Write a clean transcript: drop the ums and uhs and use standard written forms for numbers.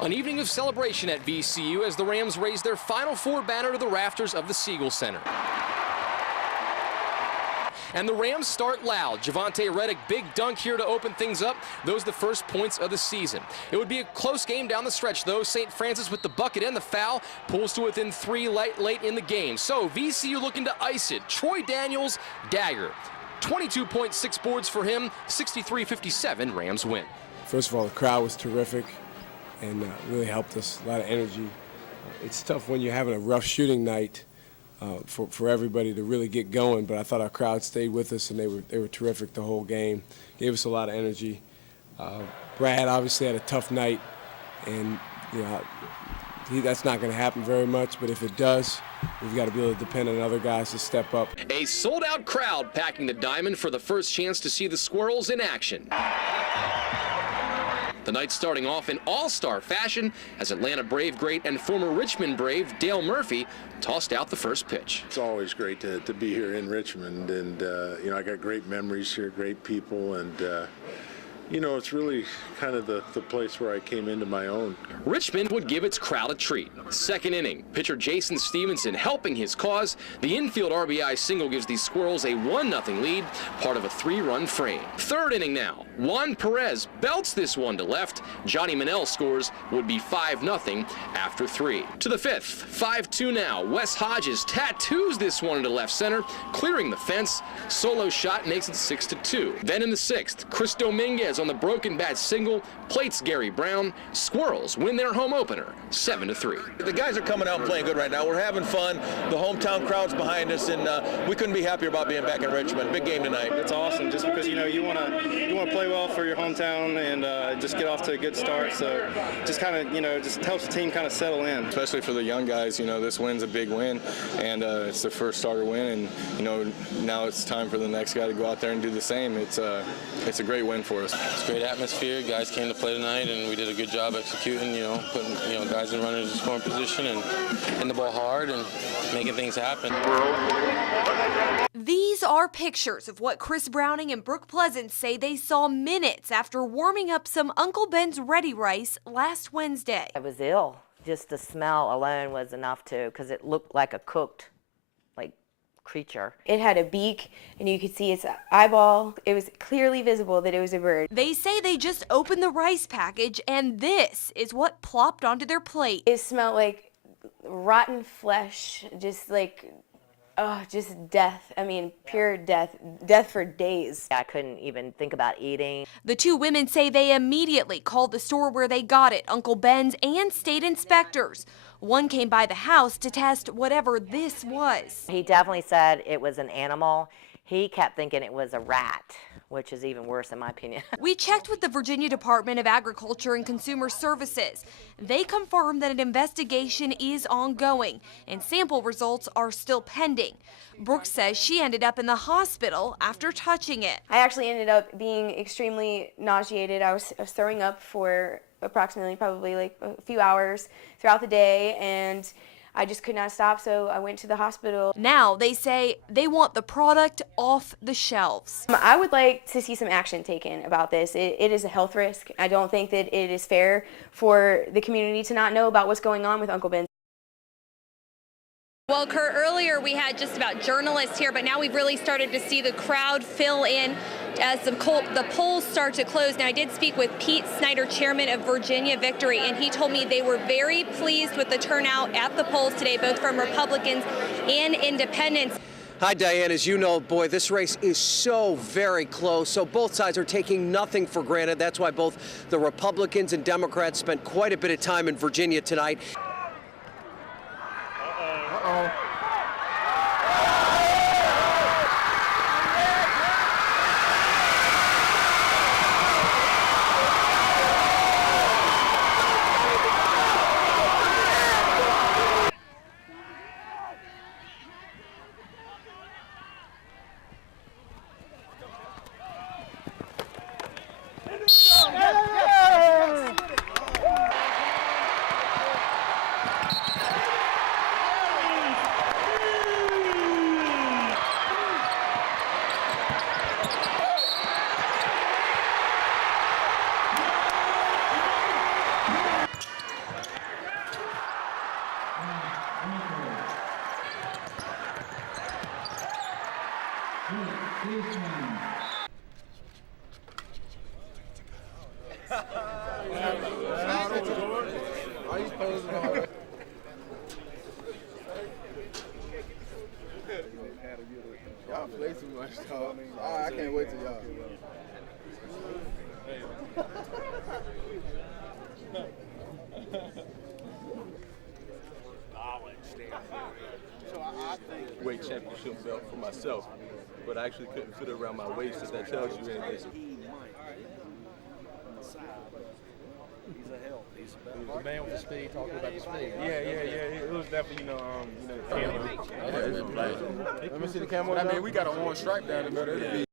An evening of celebration at VCU as the Rams raise their Final Four banner to the rafters of the Siegel Center. And the Rams start loud. Javonte Reddick, big dunk here to open things up. Those are the first points of the season. It would be a close game down the stretch, though. St. Francis with the bucket and the foul pulls to within 3 late in the game. So VCU looking to ice it. Troy Daniels, dagger. 22.6 boards for him, 63-57, Rams win. First of all, the crowd was terrific and really helped us, a lot of energy. It's tough when you're having a rough shooting night for everybody to really get going, but I thought our crowd stayed with us and they were terrific the whole game, gave us a lot of energy. Brad obviously had a tough night, and you know, that's not going to happen very much, but if it does, we've got to be able to depend on other guys to step up. A sold-out crowd packing the Diamond for the first chance to see the Squirrels in action. The night starting off in all-star fashion as Atlanta Brave great and former Richmond Brave Dale Murphy tossed out the first pitch. It's always great to be here in Richmond, and you know, I got great memories here, great people, and you know, it's really kind of the place where I came into my own. Richmond would give its crowd a treat. Second inning, pitcher Jason Stevenson helping his cause. The infield RBI single gives the Squirrels a 1-0 lead, part of a 3-run frame. Third inning now, Juan Perez belts this one to left. Johnny Manel scores, would be 5-0 after 3. To the fifth, 5-2 now. Wes Hodges tattoos this one into left center, clearing the fence. Solo shot makes it 6-2. Then in the sixth, Chris Dominguez on the broken bat single plates Gary Brown. Squirrels win their home opener 7-3. The guys are coming out and playing good right now. We're having fun. The hometown crowd's behind us, and we couldn't be happier about being back in Richmond. Big game tonight. It's awesome, just because you know you want to play well for your hometown and just get off to a good start. So just kind of just helps the team kind of settle in. Especially for the young guys, this win's a big win, and it's their first starter win, and now it's time for the next guy to go out there and do the same. It's a great win for us. It's a great atmosphere. Guys came to play tonight, and we did a good job executing. Putting guys in runners in scoring position and hitting the ball hard and making things happen. These are pictures of what Chris Browning and Brooke Pleasant say they saw minutes after warming up some Uncle Ben's Ready Rice last Wednesday. I was ill. Just the smell alone was enough because it looked like a cooked creature. It had a beak and you could see its eyeball. It was clearly visible that it was a bird. They say they just opened the rice package and this is what plopped onto their plate. It smelled like rotten flesh, just death. I mean, pure death for days. I couldn't even think about eating. The two women say they immediately called the store where they got it, Uncle Ben's, and state inspectors. One came by the house to test whatever this was. He definitely said it was an animal. He kept thinking it was a rat, which is even worse in my opinion. We checked with the Virginia Department of Agriculture and Consumer Services. They confirmed that an investigation is ongoing and sample results are still pending. Brooke says she ended up in the hospital after touching it. I actually ended up being extremely nauseated. I was throwing up for approximately probably a few hours throughout the day, and I just could not stop, so I went to the hospital. Now they say they want the product off the shelves. I would like to see some action taken about this. It is a health risk. I don't think that it is fair for the community to not know about what's going on with Uncle Ben's. Well, Kurt, earlier we had just about journalists here, but now we've really started to see the crowd fill in as the polls start to close. Now, I did speak with Pete Snyder, chairman of Virginia Victory, and he told me they were very pleased with the turnout at the polls today, both from Republicans and independents. Hi, Diane. As you know, boy, this race is so very close. So both sides are taking nothing for granted. That's why both the Republicans and Democrats spent quite a bit of time in Virginia tonight. Y'all play too much, dog. I can't wait till y'all. Weight championship belt for myself, but I actually couldn't fit it around my waist, if that tells you anything. He's a hell. He's the man with the speed, talking about the speed. Yeah. It was definitely, camera. Let me see the camera. I mean, we got an orange stripe down the middle. It'll be